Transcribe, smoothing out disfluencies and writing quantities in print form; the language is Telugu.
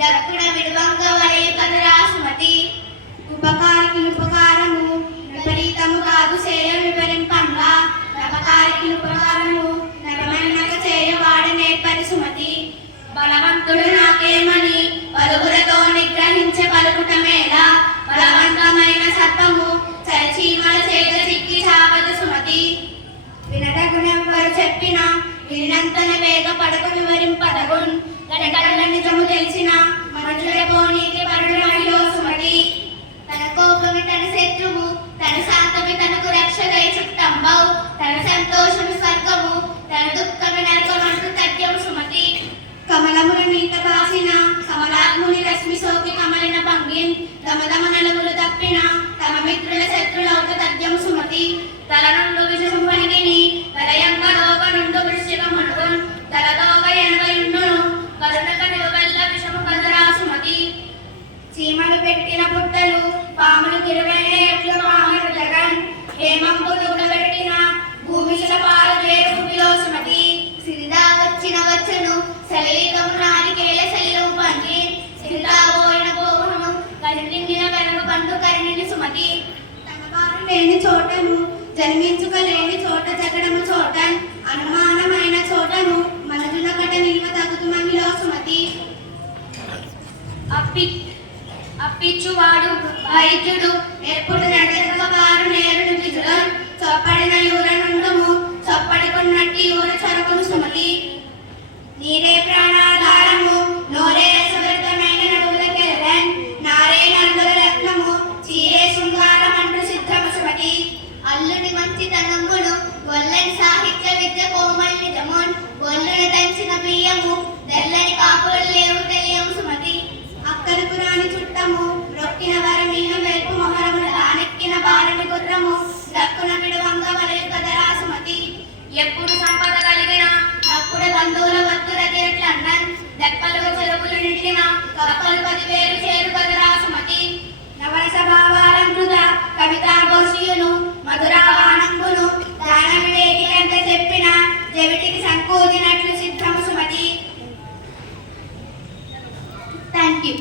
దక్కున విడువంగ వలయ కదరా సుమతి ఉపకారికి ఉపకారము విపరీతము కాదు చేయ వివరింపంగా నపకారికి ఉపకారము నరమన్నక చేయవాడ నేర్పరి సుమతి బలవంతుడు నాకేమని పలుగురతో నిగ్రహించే పలుకుట మేళ బలవంతమైన సర్పము చీమల చేత చిక్కి చావదు సుమతి వినదగునెవ్వరు చెప్పిన వినంతన వేగ పడకు వివరింపదగున్ గడగడల నిజము తెలిసిన మనుషుల పోనీకి పరుడు మహిళ సుమతి తన కోపమి తన శత్రువు తన శాంతమి తనకు రక్షగై చుట్టంబౌ తన సంతోషము స్వర్గము తన దుఃఖమి నరకమంటూ తథ్యము సుమతి కమలముల నీట కాసిన కమలాత్ముని రశ్మి సోకి కమలిన భంగిన్ దమదమ నలుగులు తప్పిన తమ మిత్రుల శత్రులౌత తథ్యము సుమతి తలనుండు విషము పనికిని వలయంగా లోక నుండు వృశ్చికమునుగున్ తలదోగ ఎనగయుండును కరుణక నివల్ల విషము కదరా సుమతి చీమలు పెట్టిన పుట్టలు పాములు తిరువైన ఎట్లు పాములు జగన్ హేమంబు దూడబెట్టిన భూమిల పారదే భూమిలో సుమతి సిరిదా వచ్చిన వచ్చను శలీలము నారికేల శైలము పంచి సిరిదా పోయిన పోవును కనిండిన వెనక పండు కరిణిని సుమతి తమవారు లేని చోటను జన్మించుకలేని చోట జగడము చోటన్ అనుమానమైన చోటను మనదుల కట నిల్వ తగుతు మహిళ సుమతి అప్పిచ్చువాడు వైద్యుడు ఎప్పుడు నడగవారు నేరుడు విజుడన్ చొప్పడిన యూర నుండుము చొప్పడికున్నట్టి యూర చొరకును సుమతి నీరే ప్రాణాధారము నోరే రసభరితమైన నడువులకెరన్ నారే నందుల రత్నము చీరే శృంగారమంటూ సిద్ధము సుమతి అల్లుని మంచితనమును గొల్లని సాహిత్య విద్య కోమలి నిజమున్ గొల్లును దంచిన బియ్యము తెల్లని కాపులు లేవు తెలియము సుమతి అక్కలకు రాని చుట్టము రొక్కిన వరమీన వెల్పు మొహరముల దానెక్కిన బారని గుర్రము దక్కున విడువంగ వలయ కదరా సుమతి ఎప్పుడు సంపద కలిగిన అప్పుడు బంధువుల వద్దు రగేట్లన్నన్ దెక్కలుగా చెరువులు నిండిన కప్పలు 10,000 చేరు కదరా సుమతి నవరస భావాలంకృత కవితా ఘోషియును మధురావానంబును దాన వివేకి ఎంత చెప్పిన జవిటికి సంకూదినట్లు సిద్ధము సుమతి. Thank you.